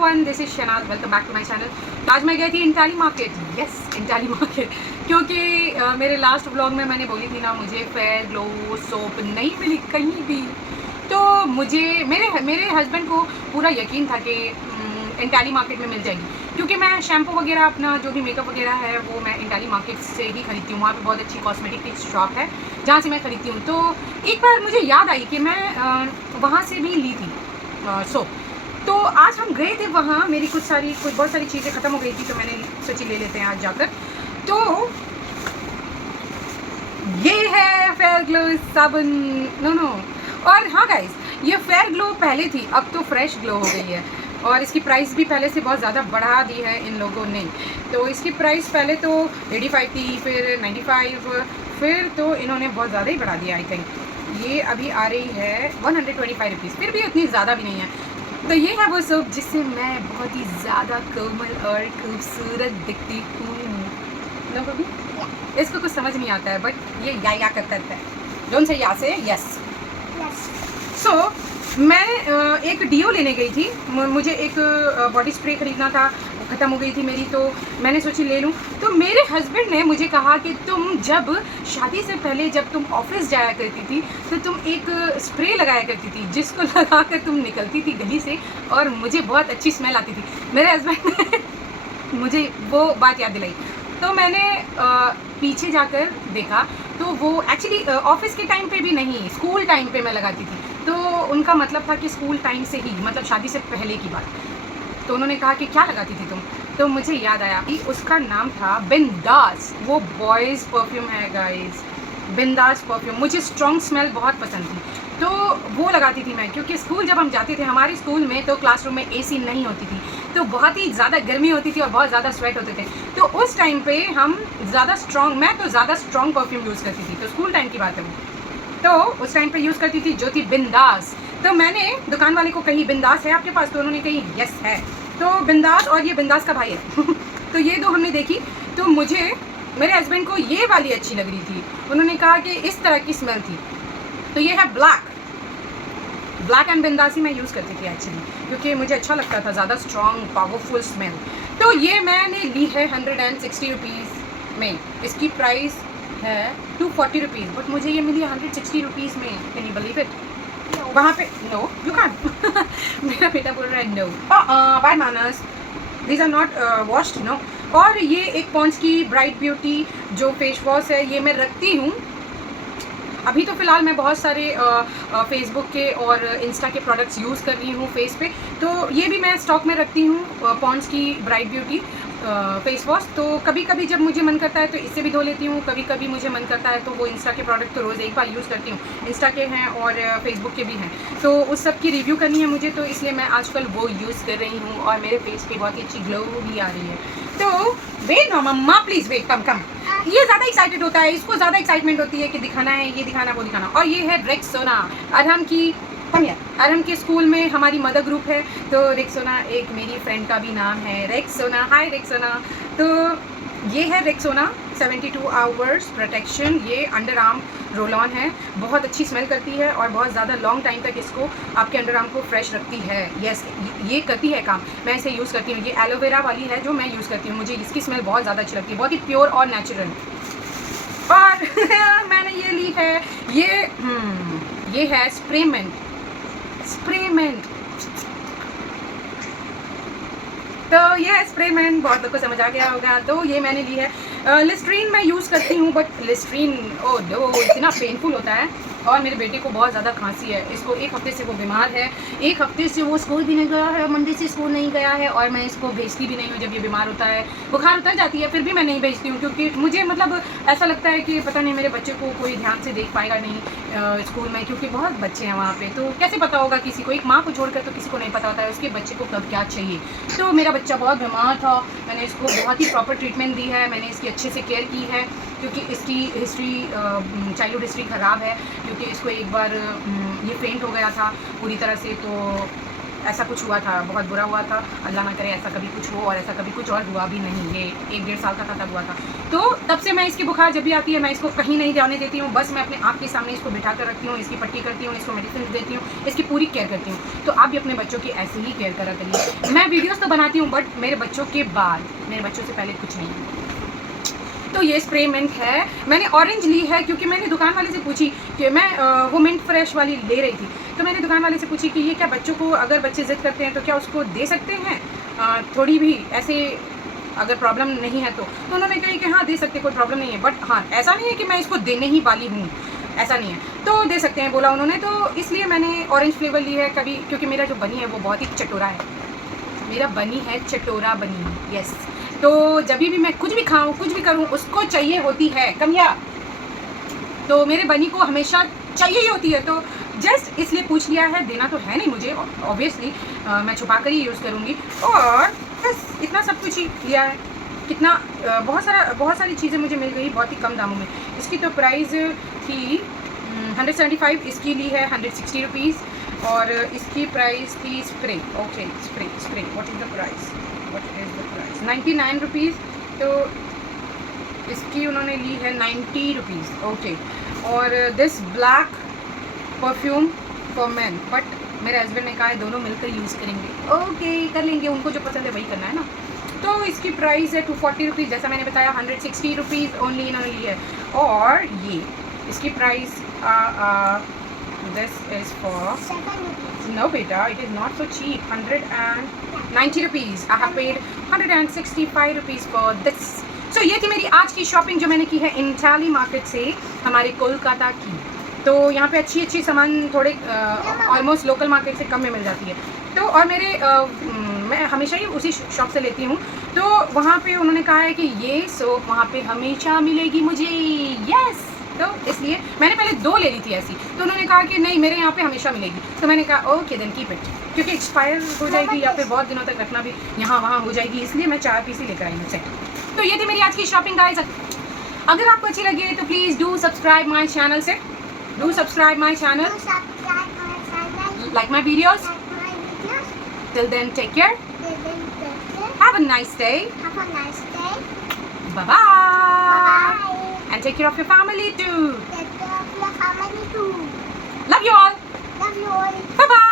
Everyone, this is Shahnaz, welcome back to my channel. आज मैं गई थी Entally market, yes Entally market, क्योंकि मेरे लास्ट व्लॉग में मैंने बोली थी ना मुझे फेयर ग्लो सोप नहीं मिली कहीं भी। तो मुझे मेरे हस्बैंड को पूरा यकीन था कि इंटाली मार्केट में मिल जाएगी, क्योंकि मैं शैम्पू वगैरह अपना जो भी मेकअप वगैरह है वो मैं इंटाली मार्केट से ही खरीदती हूँ। वहाँ पे बहुत अच्छी कॉस्मेटिक की शॉप है जहाँ से मैं खरीदती हूँ। तो एक बार मुझे याद आई कि मैं वहाँ से भी ली थी सोप। तो आज हम गए थे वहाँ, मेरी बहुत सारी चीज़ें ख़त्म हो गई थी, तो मैंने सोची ले लेते हैं आज जाकर। तो ये है फेयर ग्लो साबुन, नो। और हाँ गाइस, ये फेयर ग्लो पहले थी, अब तो फ्रेश ग्लो हो गई है। और इसकी प्राइस भी पहले से बहुत ज़्यादा बढ़ा दी है इन लोगों ने। तो इसकी प्राइस पहले तो 85 थी, फिर 95, फिर तो इन्होंने बहुत ज़्यादा ही बढ़ा दिया। आई थिंक ये अभी आ रही है 125 रुपीज़, फिर भी उतनी ज़्यादा भी नहीं है। तो ये है वो सोप जिससे मैं बहुत ही ज़्यादा कोमल और खूबसूरत दिखती हूँ। लोगों भी इसको कुछ समझ नहीं आता है, बट ये या करता है। डोंट से या से यस। सो मैं एक डीओ लेने गई थी, मुझे एक बॉडी स्प्रे खरीदना था, ख़त्म हो गई थी मेरी, तो मैंने सोची ले लूँ। तो मेरे हस्बैंड ने मुझे कहा कि तुम जब शादी से पहले जब तुम ऑफिस जाया करती थी तो तुम एक स्प्रे लगाया करती थी जिसको लगा कर तुम निकलती थी गली से और मुझे बहुत अच्छी स्मेल आती थी। मेरे हस्बैंड ने मुझे वो बात याद दिलाई। तो मैंने पीछे जाकर देखा तो वो एक्चुअली ऑफिस के टाइम पे भी नहीं, स्कूल टाइम पे मैं लगाती थी। तो उनका मतलब था कि स्कूल टाइम से ही, मतलब शादी से पहले की बात। तो उन्होंने कहा कि क्या लगाती थी तुम, तो मुझे याद आया कि उसका नाम था बिंदास। वो बॉयज़ परफ्यूम है गाइस, बिंदास परफ्यूम। मुझे स्ट्रॉन्ग स्मेल बहुत पसंद थी, तो वो लगाती थी मैं। क्योंकि स्कूल जब हम जाते थे, हमारे स्कूल में तो क्लासरूम में एसी नहीं होती थी, तो बहुत ही ज़्यादा गर्मी होती थी और बहुत ज़्यादा स्वेट होते थे। तो उस टाइम पे हम मैं तो ज़्यादा स्ट्रॉन्ग परफ्यूम यूज़ करती थी। तो स्कूल टाइम की बात है वो। तो उस टाइम पे यूज़ करती थी जो थी बिंदास। तो मैंने दुकान वाले को कही बिंदास है आपके पास, तो उन्होंने कही यस है। तो बिंदास, और ये बिंदास का भाई है तो ये दो हमने देखी, तो मुझे मेरे हस्बैंड को ये वाली अच्छी लग रही थी। उन्होंने कहा कि इस तरह की स्मेल थी। तो ये है ब्लैक एंड बिंदास ही मैं यूज़ करती थी एक्चुअली, क्योंकि मुझे अच्छा लगता था, ज़्यादा स्ट्रॉन्ग पावरफुल स्मेल। तो ये मैंने ली है 160 रुपीज़ में। इसकी प्राइस है 240 रुपीज़, बट मुझे ये मिली 160 रुपीज़ में। Can you believe it? वहाँ पे नो यू कांट मेरा बेटा बोल रहा है no, bad manners, these are not washed no. और ये एक पॉन्ड्स की ब्राइट ब्यूटी जो फेस वॉश है, ये मैं रखती हूँ। अभी तो फ़िलहाल मैं बहुत सारे फेसबुक के और इंस्टा के प्रोडक्ट्स यूज़ कर रही हूँ फेस पे, तो ये भी मैं स्टॉक में रखती हूँ पॉन्ड्स की ब्राइट ब्यूटी फेस वॉश। तो कभी कभी जब मुझे मन करता है तो इससे भी धो लेती हूँ, कभी कभी मुझे मन करता है तो वो इंस्टा के प्रोडक्ट तो रोज़ एक बार यूज़ करती हूँ। इंस्टा के हैं और फेसबुक के भी हैं, तो उस सब की रिव्यू करनी है मुझे, तो इसलिए मैं आजकल वो यूज़ कर रही हूँ और मेरे फेस पे बहुत ही अच्छी ग्लो भी आ रही है। तो वेट ना मम्मा, प्लीज़ वेट, कम। ये ज़्यादा एक्साइटेड होता है, इसको ज़्यादा एक्साइटमेंट होती है कि दिखाना है, ये दिखाना, वो दिखाना। और ये है रेक्सोना, अरहम की, अरहम के स्कूल में हमारी मदर ग्रुप है, तो रेक्सोना एक मेरी फ्रेंड का भी नाम है रेक्सोना। हाय रेक्सोना। तो ये है रेक्सोना 72 आवर्स प्रोटेक्शन, ये अंडर आर्म रोल ऑन है, बहुत अच्छी स्मेल करती है और बहुत ज़्यादा लॉन्ग टाइम तक इसको आपके अंडर आर्म को फ्रेश रखती है। यस, ये करती है काम, मैं इसे यूज़ करती हूँ। ये एलोवेरा वाली है जो मैं यूज़ करती हूँ, मुझे इसकी स्मेल बहुत ज़्यादा अच्छी लगती है, बहुत ही प्योर और नेचुरल। और मैंने ये ली है, ये है स्प्रेमेंट। तो ये है स्प्रेमेंट, बहुत लोग को समझ आ गया होगा। तो ये मैंने ली है। लिस्ट्रीन मैं यूज़ करती हूँ, बट लिस्ट्रीन इतना पेनफुल होता है, और मेरे बेटे को बहुत ज़्यादा खांसी है। इसको 1 हफ्ते से वो बीमार है, 1 हफ्ते से वो स्कूल भी नहीं गया है, मंडे से स्कूल नहीं गया है, और मैं इसको भेजती भी नहीं हूँ। जब ये बीमार होता है, बुखार उतर जाती है, फिर भी मैं नहीं भेजती हूँ, क्योंकि मुझे मतलब ऐसा लगता है कि पता नहीं मेरे बच्चे को कोई ध्यान से देख पाएगा नहीं स्कूल में, क्योंकि बहुत बच्चे हैं वहाँ पे, तो कैसे पता होगा किसी को, एक माँ को छोड़कर तो किसी को नहीं पता होता है उसके बच्चे को कब क्या चाहिए। तो मेरा बच्चा बहुत बीमार था, मैंने इसको बहुत ही प्रॉपर ट्रीटमेंट दी है, मैंने इसकी अच्छे से केयर की है, क्योंकि इसकी हिस्ट्री, चाइल्डहुड हिस्ट्री ख़राब है, क्योंकि इसको एक बार ये फेंट हो गया था पूरी तरह से। तो ऐसा कुछ हुआ था, बहुत बुरा हुआ था, अल्लाह ना करे ऐसा कभी कुछ हो, और ऐसा कभी कुछ और हुआ भी नहीं। ये 1-1.5 साल का था तब हुआ था। तो तब से मैं इसकी बुखार जब भी आती है मैं इसको कहीं नहीं जाने देती हूँ, बस मैं अपने आँख के सामने इसको बिठा कर रखती हूँ, इसकी पट्टी करती हूँ, इसको मेडिसिन देती हूँ, इसकी पूरी केयर करती हूँ। तो आप भी अपने बच्चों की ऐसे ही केयर करा करिए। मैं वीडियोज़ तो बनाती हूँ बट मेरे बच्चों के बाद, मेरे बच्चों से पहले कुछ नहीं। तो ये स्प्रे मिंट है, मैंने ऑरेंज ली है क्योंकि मैंने दुकान वाले से पूछी कि मैं वो मिंट फ्रेश वाली ले रही थी, तो मैंने दुकान वाले से पूछी कि ये क्या बच्चों को, अगर बच्चे ज़िद करते हैं तो क्या उसको दे सकते हैं थोड़ी भी ऐसे, अगर प्रॉब्लम नहीं है तो उन्होंने कहा कि हाँ दे सकते, कोई प्रॉब्लम नहीं है, बट हाँ ऐसा नहीं है कि मैं इसको देने ही वाली हूँ, ऐसा नहीं है, तो दे सकते हैं बोला उन्होंने। तो इसलिए मैंने ऑरेंज फ्लेवर ली है कभी, क्योंकि मेरा जो बनी है वो बहुत ही चटोरा है, मेरा बनी है चटोरा बनी, यस। तो जब भी मैं कुछ भी खाऊं, कुछ भी करूं, उसको चाहिए होती है कमिया, तो मेरे बनी को हमेशा चाहिए ही होती है, तो जस्ट इसलिए पूछ लिया है, देना तो है नहीं मुझे ऑब्वियसली, मैं छुपा कर ही यूज़ करूँगी, और बस इतना सब कुछ ही लिया है। कितना बहुत सारी चीज़ें मुझे मिल गई बहुत ही कम दामों में। इसकी तो प्राइस थी 175, इसकी ली है 160 रुपीज़, और इसकी प्राइस थी spray, okay spray what is the price, 99 rupees, तो इसकी उन्होंने ली है 90 रुपीज़, ओके। और this black perfume for man, but मेरे हस्बैंड ने कहा है दोनों मिलकर यूज़ करेंगे, ओके कर लेंगे, उनको जो पसंद है वही करना है ना। तो इसकी प्राइस है 240 रुपीज़, जैसा मैंने बताया 160 रुपीज़ ओनली इन्होंने ली है। और ये इसकी price this is for no बेटा, it is not so cheap, 190 rupees, I have paid 165 rupees for this. So ये थी मेरी आज की शॉपिंग जो मैंने की है इंटाली मार्केट से, हमारे कोलकाता की। तो यहाँ पे अच्छी सामान थोड़े ऑलमोस्ट लोकल मार्केट से कम में मिल जाती है। तो और मैं हमेशा ही उसी शॉप से लेती हूँ, तो वहाँ पे उन्होंने कहा है कि ये सोप वहाँ पे हमेशा मिलेगी मुझे, यस। तो इसलिए मैंने पहले 2 ले ली थी ऐसी, तो उन्होंने कहा कि नहीं मेरे यहाँ पे हमेशा मिलेगी, तो मैंने कहा ओके देन कीप इट, क्योंकि एक्सपायर हो जाएगी या फिर बहुत दिनों तक रखना भी यहाँ वहाँ हो जाएगी, इसलिए मैं 4 पीस ही लेकर आई मुझसे। तो ये थी मेरी आज की शॉपिंग गाइस। अगर आपको अच्छी लगी तो please do subscribe my channel से, do subscribe my channel, like my videos. Till then, take care. Have a nice day. Bye bye. And take care of your family too. Love you all. Bye bye.